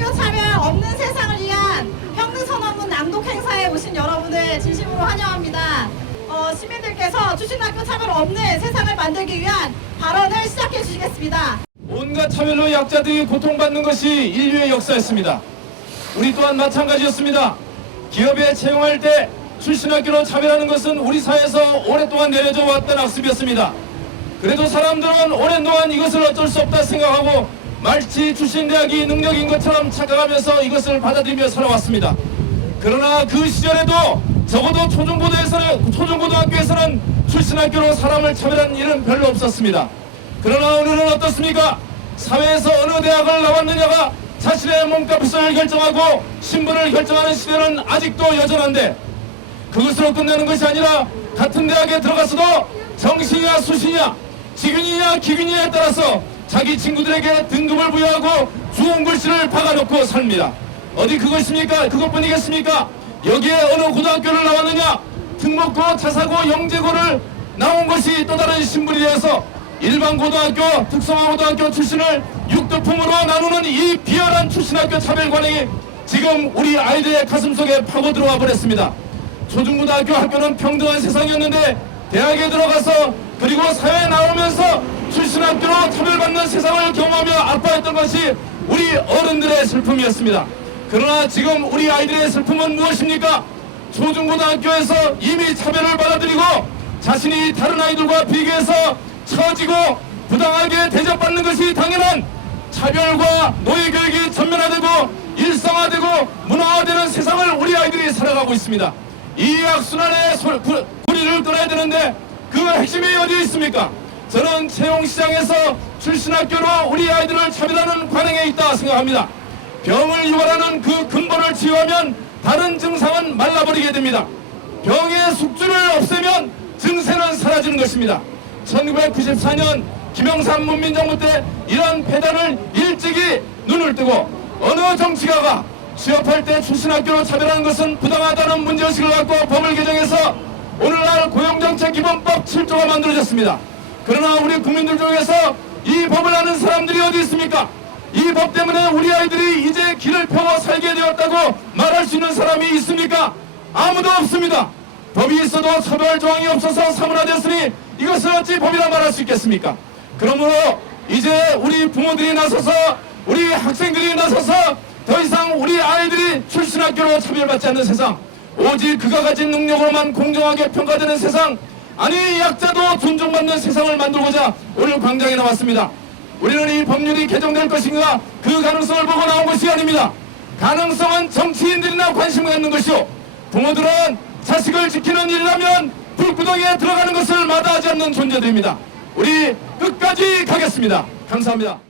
출신학교 차별 없는 세상을 위한 평등선언문 낭독 행사에 오신 여러분을 진심으로 환영합니다. 어, 시민들께서 출신학교 차별 없는 세상을 만들기 위한 발언을 시작해 주시겠습니다. 온갖 차별로 약자들이 고통받는 것이 인류의 역사였습니다. 우리 또한 마찬가지였습니다. 기업에 채용할 때 출신학교로 차별하는 것은 우리 사회에서 오랫동안 내려져 왔던 학습이었습니다. 그래도 사람들은 오랜 동안 이것을 어쩔 수 없다 생각하고 마치 출신 대학이 능력인 것처럼 착각하면서 이것을 받아들이며 살아왔습니다. 그러나 그 시절에도 적어도 초중고등에서는 초중고등학교에서는 출신학교로 사람을 차별하는 일은 별로 없었습니다. 그러나 오늘은 어떻습니까? 사회에서 어느 대학을 나왔느냐가 자신의 몸값을 결정하고 신분을 결정하는 시대는 아직도 여전한데 그것으로 끝나는 것이 아니라 같은 대학에 들어가서도 정신이냐 수신이냐 지균이냐 기균이냐에 따라서 자기 친구들에게 등급을 부여하고 주홍 글씨를 박아놓고 삽니다. 어디 그것입니까? 그것뿐이겠습니까? 여기에 어느 고등학교를 나왔느냐? 특목고, 자사고, 영재고를 나온 것이 또 다른 신분이 되어서 일반 고등학교, 특성화 고등학교 출신을 육두품으로 나누는 이 비열한 출신학교 차별 관행이 지금 우리 아이들의 가슴 속에 파고 들어와 버렸습니다. 초중고등학교 학교는 평등한 세상이었는데 대학에 들어가서 그리고 사회에 나오면서 출신 학교로 차별받는 세상을 경험하며 아파했던 것이 우리 어른들의 슬픔이었습니다. 그러나 지금 우리 아이들의 슬픔은 무엇입니까? 초중고등학교에서 이미 차별을 받아들이고 자신이 다른 아이들과 비교해서 처지고 부당하게 대접받는 것이 당연한 차별과 노예 교육이 전면화되고 일상화되고 문화화되는 세상을 우리 아이들이 살아가고 있습니다. 이 악순환의 소- 구- 구리를 끊어야 되는데 그 핵심이 어디에 있습니까? 저는 채용시장에서 출신 학교로 우리 아이들을 차별하는 관행에 있다 생각합니다. 병을 유발하는 그 근본을 치유하면 다른 증상은 말라버리게 됩니다. 병의 숙주를 없애면 증세는 사라지는 것입니다. 1994년 김영삼 문민정부 때 이런 폐단을 일찍이 눈을 뜨고 어느 정치가가 취업할 때 출신 학교로 차별하는 것은 부당하다는 문제의식을 갖고 법을 개정해서 오늘날 고용정책 기본법 7조가 만들어졌습니다. 그러나 우리 국민들 중에서 이 법을 아는 사람들이 어디 있습니까? 이 법 때문에 우리 아이들이 이제 길을 펴고 살게 되었다고 말할 수 있는 사람이 있습니까? 아무도 없습니다. 법이 있어도 처벌 조항이 없어서 사문화되었으니 이것을 어찌 법이라 말할 수 있겠습니까? 그러므로 이제 우리 부모들이 나서서 우리 학생들이 나서서 더 이상 우리 아이들이 출신 학교로 차별받지 않는 세상 오직 그가 가진 능력으로만 공정하게 평가되는 세상 아니 약자도 존중받는 세상을 만들고자 오늘 광장에 나왔습니다. 우리는 이 법률이 개정될 것인가 그 가능성을 보고 나온 것이 아닙니다. 가능성은 정치인들이나 관심 갖는 것이요. 부모들은 자식을 지키는 일이라면 불구덩이에 들어가는 것을 마다하지 않는 존재들입니다. 우리 끝까지 가겠습니다. 감사합니다.